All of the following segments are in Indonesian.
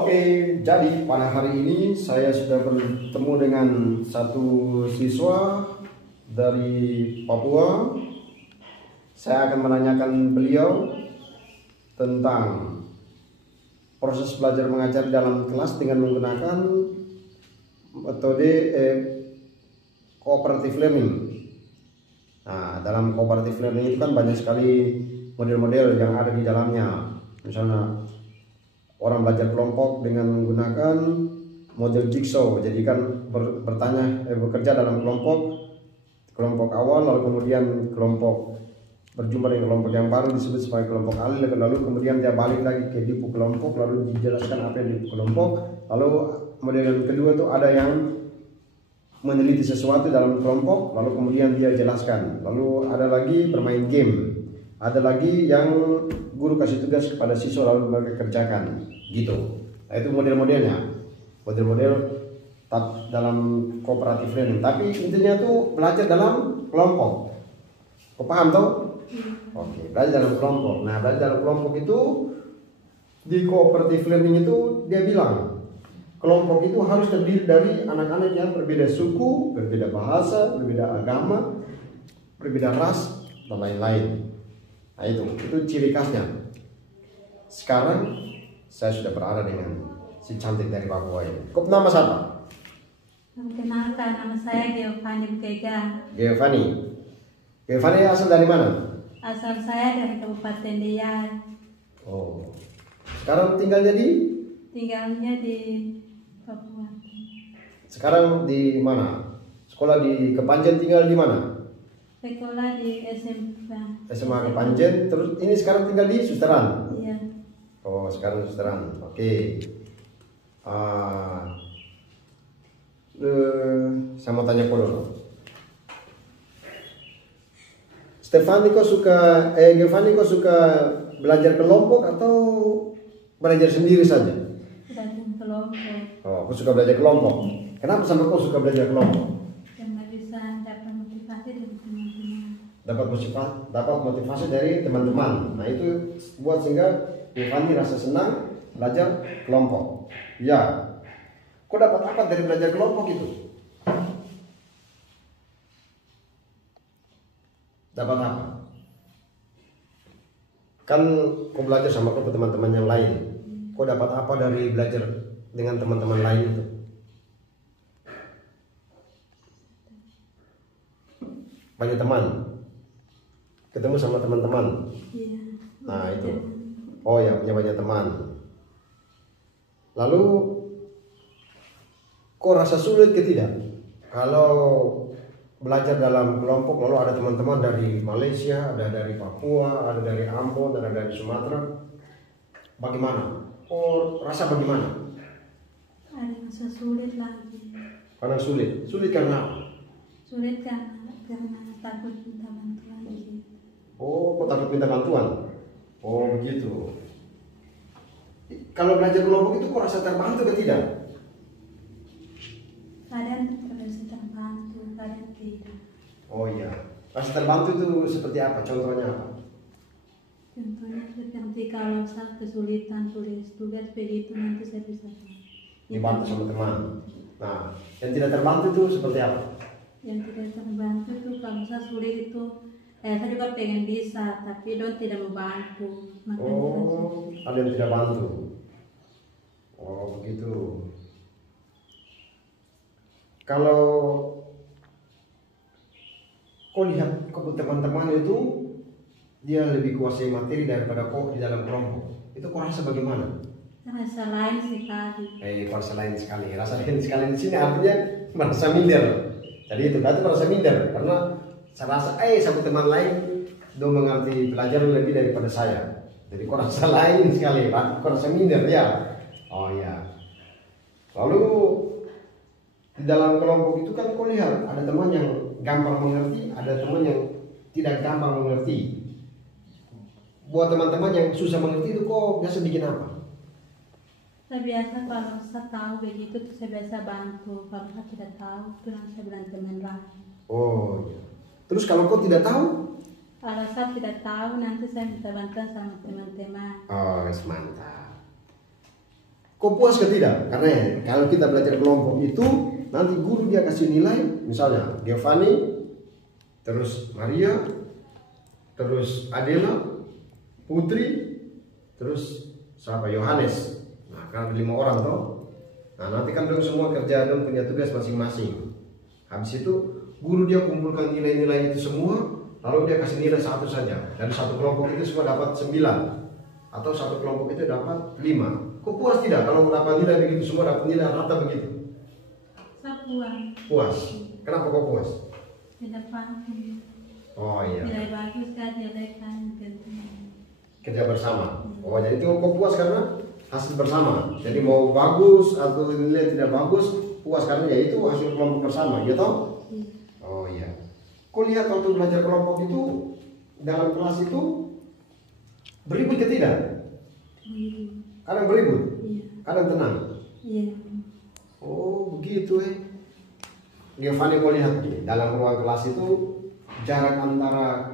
Oke, jadi pada hari ini saya sudah bertemu dengan satu siswa dari Papua. Saya akan menanyakan beliau tentang proses belajar mengajar dalam kelas dengan menggunakan metode cooperative learning. Nah, dalam cooperative learning itu kan banyak sekali model-model yang ada di dalamnya. Misalnya orang belajar kelompok dengan menggunakan model jigsaw, jadi kan bekerja dalam kelompok awal, lalu kemudian kelompok berjumpa dengan kelompok yang baru disebut sebagai kelompok alih, lalu kemudian dia balik lagi ke dipu kelompok, lalu dijelaskan apa yang di kelompok. Lalu model yang kedua itu ada yang meneliti sesuatu dalam kelompok, lalu kemudian dia jelaskan. Lalu ada lagi bermain game, ada lagi yang guru kasih tugas kepada siswa lalu mereka kerjakan, gitu. Nah, itu model-modelnya, model-model dalam cooperative learning. Tapi intinya tuh belajar dalam kelompok. Kau paham toh? Oke, belajar dalam kelompok. Nah, belajar dalam kelompok itu di cooperative learning itu dia bilang kelompok itu harus terdiri dari anak-anak yang berbeda suku, berbeda bahasa, berbeda agama, berbeda ras dan lain-lain. Nah, itu ciri khasnya. Sekarang saya sudah berada dengan si cantik dari Papua ini. Kau nama siapa? Perkenalkan, nama saya Giovanni Bukega. Giovanni asal dari mana? Asal saya dari Kabupaten Deiyai. Oh. Sekarang tinggalnya Tinggalnya di Papua. Sekarang di mana? Sekolah di Kepanjen, tinggal di mana? Sekolah di SMA Kepanjen, terus ini sekarang tinggal di Susteran? Iya. Oh, sekarang Susteran, oke. Saya mau tanya kau dulu. Giovanni kau suka belajar kelompok atau belajar sendiri saja? Belajar kelompok. Oh, aku suka belajar kelompok. Kenapa sampai kau suka belajar kelompok? Karena bisa dapat motivasi dari teman-teman. Dapat motivasi dari teman-teman. Nah, itu buat sehingga Giovanni rasa senang belajar kelompok. Ya. Kau dapat apa dari belajar kelompok itu? Dapat apa? Kan kau belajar sama kau teman-teman yang lain. Kau dapat apa dari belajar dengan teman-teman lain itu? Banyak teman. Ketemu sama teman-teman. Iya. Nah, itu. Oh ya, punya banyak teman. Lalu kok rasa sulit ke tidak? Kalau belajar dalam kelompok lalu ada teman-teman dari Malaysia, ada dari Papua, ada dari Ambon, ada dari Sumatera. Bagaimana? Oh, rasa bagaimana? Ada rasa sulit lagi. Karena sulit. Sulit karena apa? Sulit karena takut minta bantuan gitu. Oh, kok takut minta bantuan? Oh, begitu. Kalau belajar kelompok itu kok rasa terbantu ke tidak? Kadang terasa terbantu, kadang tidak. Oh iya. Rasa terbantu itu seperti apa? Contohnya apa? Contohnya seperti kalau saya kesulitan tulis tugas begitu nanti saya bisa Dibantu sama teman. Nah, yang tidak terbantu itu seperti apa? Yang tidak terbantu itu kalau saya sulit itu saya juga pengen bisa tapi don tidak membantu. Oh, ada yang tidak bantu. Oh, begitu. Kalau kau lihat kau teman-teman itu dia lebih kuasai materi daripada kau di dalam kelompok, itu kau rasa bagaimana? Rasa lain sekali. Rasa lain sekali. Rasa lain sekali di sini artinya merasa minder. Jadi itu berarti merasa minder karena saya rasa sama teman lain do mengerti pelajaran lebih daripada saya. Jadi kau rasa lain sekali, kau rasa minder ya. Oh ya. Lalu di dalam kelompok itu kan kau lihat ada teman yang gampang mengerti, ada teman yang tidak gampang mengerti. Buat teman-teman yang susah mengerti itu kau biasa bikin apa? Saya biasa kalau saya tahu begitu tuh saya biasa bantu. Kalau saya tidak tahu tuh saya bilang teman lain. Oh iya. Terus kalau kau tidak tahu? Kalau saya tidak tahu nanti saya minta bantuan sama teman-teman. Oh, mantap. Kok puas ke tidak? Karena kalau kita belajar kelompok itu nanti guru dia kasih nilai, misalnya Giovanni, terus Maria, terus Adela, Putri, terus siapa? Yohanes. Nah, kan ada 5 orang toh. Nah, nanti kan dong semua kerja dan punya tugas masing-masing. Habis itu guru dia kumpulkan nilai-nilai itu semua, lalu dia kasih nilai satu saja. Dari satu kelompok itu semua dapat 9, atau satu kelompok itu dapat 5. Kok puas tidak kalau dapat nilai begitu, semua dapat nilai rata begitu? Saya puas. Puas. Kenapa kok puas? Tidak paham. Oh iya. Nilai bagus kan, nilai kan gitu. Kerja bersama. Oh jadi itu kok puas karena hasil bersama. Jadi mau bagus atau nilai tidak bagus, puas karena ya itu hasil kelompok bersama, gitu? Iya. Oh iya. Kok lihat waktu belajar kelompok itu dalam kelas itu beribut ke tidak? Iya. Kadang beribut, Iya. kadang tenang. Iya. Oh begitu Giovanni, kau lihat nih, dalam ruang kelas itu jarak antara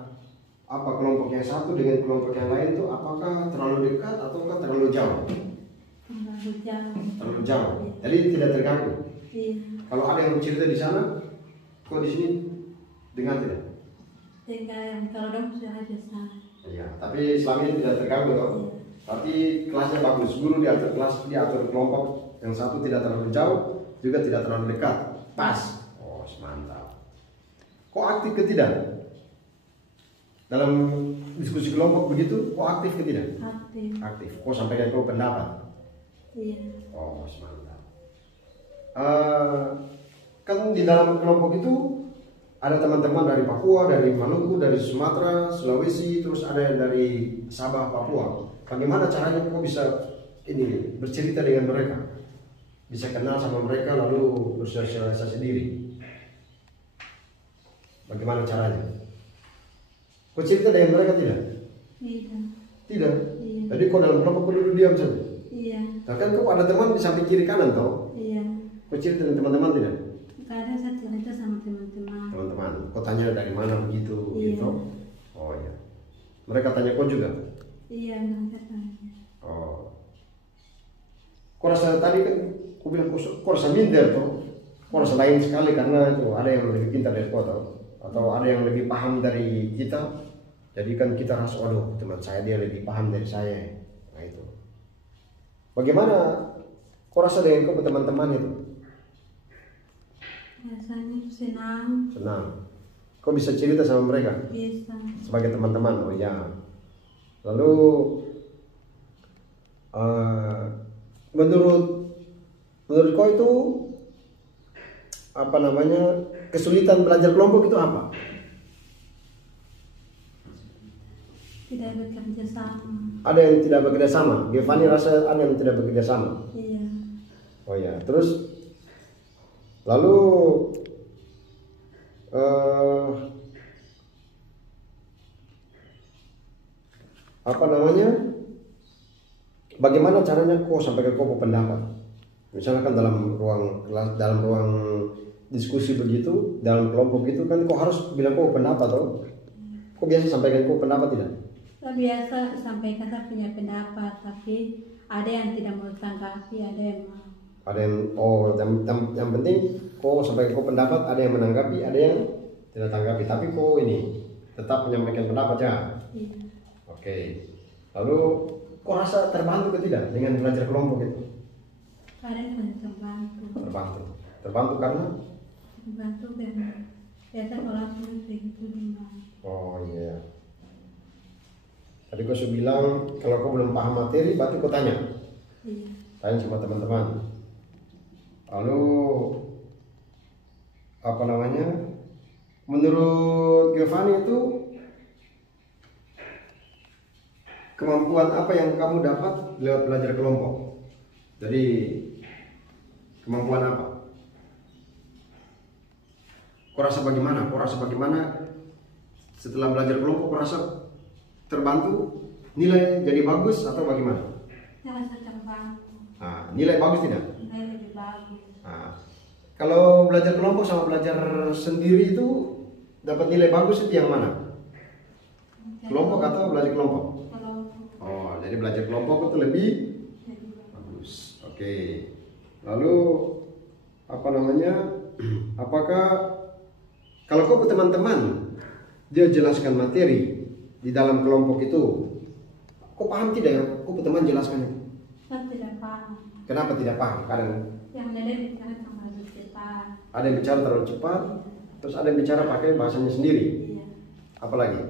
apa kelompok yang satu dengan kelompok yang lain itu apakah terlalu dekat ataukah terlalu jauh? Terlalu jauh. Terlalu jauh. Iya. Jadi tidak terganggu. Iya. Kalau ada yang bercerita di sana, kok di sini dengar tidak? Tinggal yang kalau dong sudah biasa. Iya. Tapi selama ini tidak terganggu toh. Iya. Tapi kelasnya bagus. Guru diatur kelas, diatur kelompok yang satu tidak terlalu jauh, juga tidak terlalu dekat. Pas. Oh mantap. Kok aktif ke tidak? Dalam diskusi kelompok begitu, kok aktif ke tidak? Aktif. Aktif. Kok sampaikan kau pendapat? Iya. Oh mantap. Kan di dalam kelompok itu ada teman-teman dari Papua, dari Maluku, dari Sumatera, Sulawesi, terus ada yang dari Sabah, Papua. Bagaimana caranya kau bisa ini bercerita dengan mereka, bisa kenal sama mereka lalu bersosialisasi diri? Bagaimana caranya? Kau cerita dengan mereka tidak? Tidak. Tidak. Iya. Jadi kau dalam kelompok kau duduk diam saja. Iya. Nah, kan kau ada teman di samping kiri kanan tau? Iya. Kau cerita dengan teman-teman tidak? Kadang saya cerita sama teman-teman. Teman-teman, kau tanya dari mana begitu, Iya. gitu? Oh iya. Mereka tanya kau juga? Iya, mereka tanya. Oh. Kau rasa tadi kan, kau bilang kau rasa minder tuh? Kau rasa lain sekali karena itu ada yang lebih pintar dari kau tau? Atau ada yang lebih paham dari kita? Jadi kan kita rasa, waduh teman saya dia lebih paham dari saya. Nah itu. Bagaimana kau rasa dengan kau teman-teman itu? Rasanya senang. Senang. Kau bisa cerita sama mereka? Bisa. Sebagai teman-teman, oh ya. Lalu menurut kau itu apa namanya kesulitan belajar kelompok itu apa? Tidak bekerja sama. Ada yang tidak bekerja sama. Giovanni rasa ada yang tidak bekerja sama. Iya. Oh ya, terus lalu apa namanya? Bagaimana caranya kau sampaikan kau pendapat? Misalnya kan dalam ruang diskusi begitu, dalam kelompok gitu kan kau harus bilang kau pendapat toh? Kau biasa sampaikan kau pendapat tidak? Saya biasa sampaikan saya punya pendapat, tapi ada yang tidak mau tanggapi, ada yang mau. Ada yang penting kau sampaikan kau pendapat, ada yang menanggapi, ada yang tidak tanggapi. Tapi kau ini tetap menyampaikan pendapat ya. Iya. Oke. Lalu kau rasa terbantu ke tidak dengan belajar kelompok itu? Kadang saya terbantu. Terbantu karena? Terbantu karena biasa kalau aku begitu dimana. Oh iya. Tadi kau sudah bilang kalau kau belum paham materi, berarti kau tanya. Iya. Tanya sama teman-teman. Lalu apa namanya? Menurut Giovanni itu kemampuan apa yang kamu dapat lewat belajar kelompok? Jadi kemampuan apa? Kau rasa bagaimana? Setelah belajar kelompok kau rasa terbantu? Nilai jadi bagus atau bagaimana? Saya rasa terbantu. Nah, nilai bagus tidak? Nilai lebih bagus. Nah, kalau belajar kelompok sama belajar sendiri itu dapat nilai bagus itu yang mana? Kelompok atau belajar kelompok? Kelompok. Oh, jadi belajar kelompok itu lebih Jadi bagus. bagus. Oke. Lalu apa namanya? Apakah kalau kau teman-teman dia jelaskan materi di dalam kelompok itu, kau paham tidak ya? Kau teman jelaskannya? Saya tidak paham. Kenapa tidak paham? Kadang Yang ada bicara terlalu cepat. ada yang bicara terlalu cepat, terus ada yang bicara pakai bahasanya sendiri. Iya. Apalagi?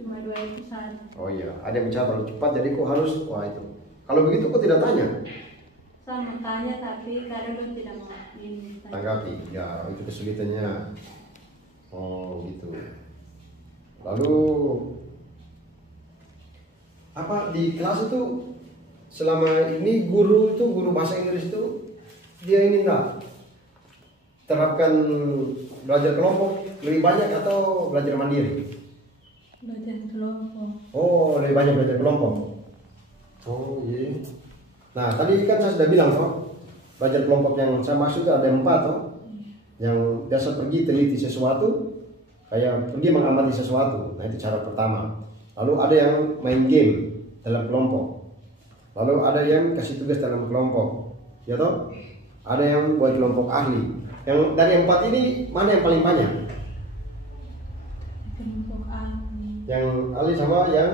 Cuma dua itu saja. Oh iya, ada yang bicara terlalu cepat, jadi kau harus, wah itu. Kalau begitu kau tidak tanya? Saya mau tanya tapi kadang dia tidak mau ini. Tanggapi, ya itu kesulitannya. Oh gitu. Lalu apa di kelas itu selama ini guru bahasa Inggris itu dia ini enggak terapkan belajar kelompok lebih banyak atau belajar mandiri? Belajar kelompok. Oh, lebih banyak belajar kelompok. Oh iya. Nah tadi kan saya sudah bilang toh, belajar kelompok yang saya maksud ada 4 toh, yang biasa pergi teliti sesuatu, kayak pergi mengamati sesuatu. Nah itu cara pertama. Lalu ada yang main game dalam kelompok. Lalu ada yang kasih tugas dalam kelompok, ya toh? Ada yang buat kelompok ahli. Yang dari 4 ini mana yang paling banyak? Kelompok ahli. Yang ahli sama yang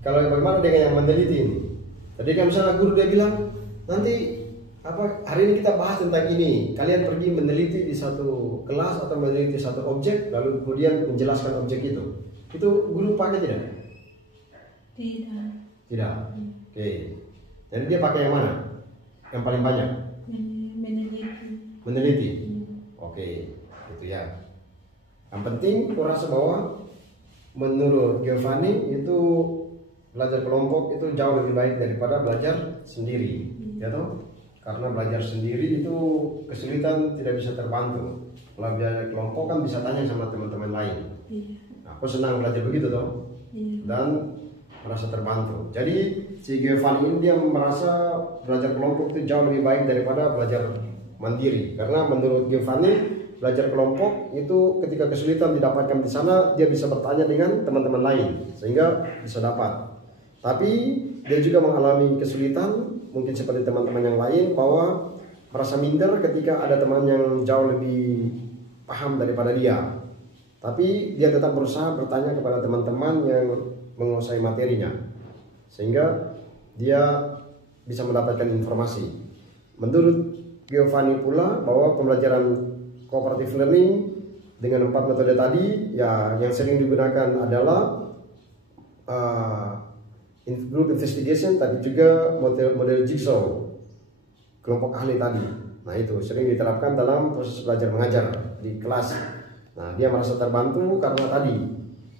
kalau bagaimana dengan yang meneliti ini? Tadi kan misalnya guru dia bilang nanti apa hari ini kita bahas tentang ini. Kalian pergi meneliti di satu kelas atau meneliti satu objek, lalu kemudian menjelaskan objek itu. Itu guru pakai tidak? Tidak. Tidak. Oke. Jadi dia pakai yang mana? Yang paling banyak? Meneliti. Meneliti. Oke, itu ya. Yang penting aku rasa bahwa menurut Giovanni itu belajar kelompok itu jauh lebih baik daripada belajar sendiri, ya toh? Karena belajar sendiri itu kesulitan tidak bisa terbantu. Kalau belajar kelompok kan bisa tanya sama teman-teman lain. Aku senang belajar begitu toh, dan merasa terbantu. Jadi si Giovanni ini dia merasa belajar kelompok itu jauh lebih baik daripada belajar mandiri. Karena menurut Giovanni belajar kelompok itu ketika kesulitan didapatkan di sana dia bisa bertanya dengan teman-teman lain sehingga bisa dapat. Tapi dia juga mengalami kesulitan mungkin seperti teman-teman yang lain bahwa merasa minder ketika ada teman yang jauh lebih paham daripada dia. Tapi dia tetap berusaha bertanya kepada teman-teman yang menguasai materinya sehingga dia bisa mendapatkan informasi. Menurut Giovanni pula bahwa pembelajaran cooperative learning dengan 4 metode tadi ya yang sering digunakan adalah group investigation, tapi juga model jigsaw kelompok ahli tadi. Nah itu sering diterapkan dalam proses belajar mengajar di kelas. Nah dia merasa terbantu karena tadi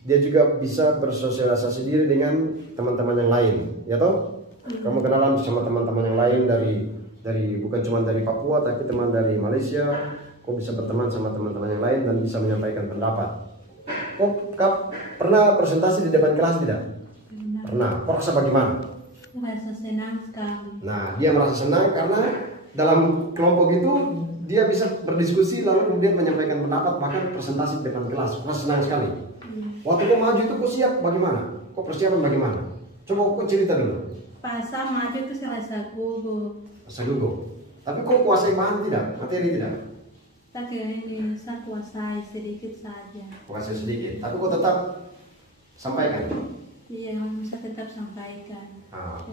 dia juga bisa bersosialisasi diri dengan teman-teman yang lain, ya toh? Kamu kenalan sama teman-teman yang lain dari bukan cuma dari Papua tapi teman dari Malaysia. Kau bisa berteman sama teman-teman yang lain dan bisa menyampaikan pendapat. Kau pernah presentasi di depan kelas tidak? Pernah. Kau rasa bagaimana? Merasa senang sekali. Nah, dia merasa senang karena dalam kelompok itu dia bisa berdiskusi lalu kemudian menyampaikan pendapat bahkan presentasi di depan kelas. Merasa senang sekali. Waktu kau maju itu kau siap bagaimana? Kau persiapan bagaimana? Coba kau cerita dulu. Pas saya maju itu saya rasa gugup. Rasa gugup. Tapi kau kuasai bahan tidak? Materi tidak? Tak kira ini saya kuasai sedikit saja. Kuasai sedikit. Tapi kau tetap sampaikan. Iya, bisa tetap sampaikan.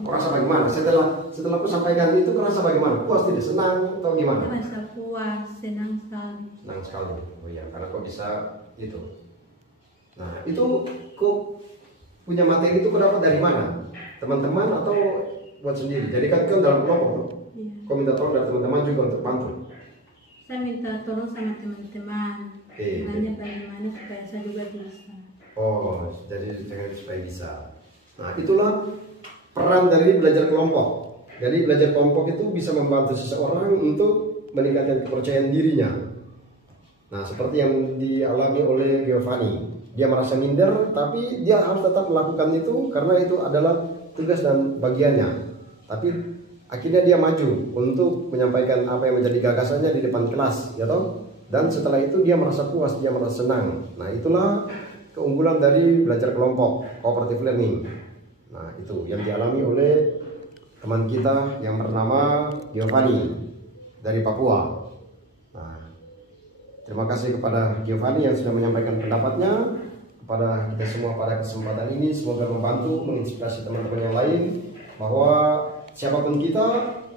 Kau rasa bagaimana? Setelah aku sampaikan itu, kau rasa bagaimana? Puas tidak? Senang atau gimana? Rasa puas, senang sekali. Senang sekali. Oh iya, karena kau bisa itu. Nah, itu kau punya materi itu kau dapat dari mana? Teman-teman atau buat sendiri? Jadi kan dalam kelompok. Iya. Kau minta tolong dari teman-teman juga untuk bantu. Saya minta tolong sama teman-teman. Nanya bagaimana supaya saya juga bisa. Oh, jadi jangan supaya bisa. Nah, itulah peran dari belajar kelompok. Jadi belajar kelompok itu bisa membantu seseorang untuk meningkatkan kepercayaan dirinya. Nah, seperti yang dialami oleh Giovanni. Dia merasa minder, tapi dia harus tetap melakukan itu karena itu adalah tugas dan bagiannya. Tapi akhirnya dia maju untuk menyampaikan apa yang menjadi gagasannya di depan kelas, ya toh? Dan setelah itu dia merasa puas, dia merasa senang. Nah, itulah keunggulan dari belajar kelompok, cooperative learning. Nah, itu yang dialami oleh teman kita yang bernama Giovanni dari Papua. Nah, terima kasih kepada Giovanni yang sudah menyampaikan pendapatnya kepada kita semua pada kesempatan ini. Semoga membantu, menginspirasi teman-teman yang lain bahwa siapapun kita,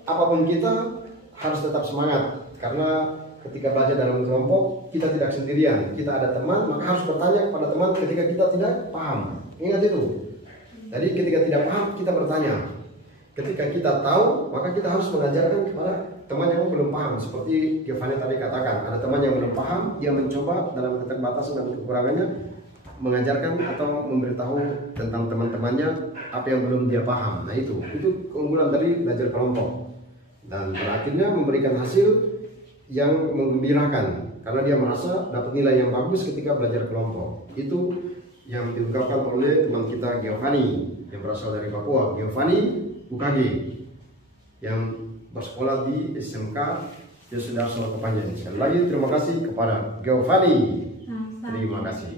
apapun kita harus tetap semangat, karena ketika belajar dalam kelompok kita tidak sendirian, kita ada teman, maka harus bertanya kepada teman ketika kita tidak paham. Ingat itu. Jadi ketika tidak paham kita bertanya. Ketika kita tahu, maka kita harus mengajarkan kepada teman yang belum paham. Seperti Giovanni tadi katakan, ada teman yang belum paham, dia mencoba dalam keterbatasan dan kekurangannya mengajarkan atau memberitahu tentang teman-temannya apa yang belum dia paham. Nah itu keunggulan dari belajar kelompok, dan berakhirnya memberikan hasil yang menggembirakan karena dia merasa dapat nilai yang bagus ketika belajar kelompok. Itu yang diungkapkan oleh teman kita Giovanni yang berasal dari Papua, Giovanni UKG, yang bersekolah di SMK Yosudarso Kepanjen. Sekali lagi terima kasih kepada Giovanni. Terima kasih.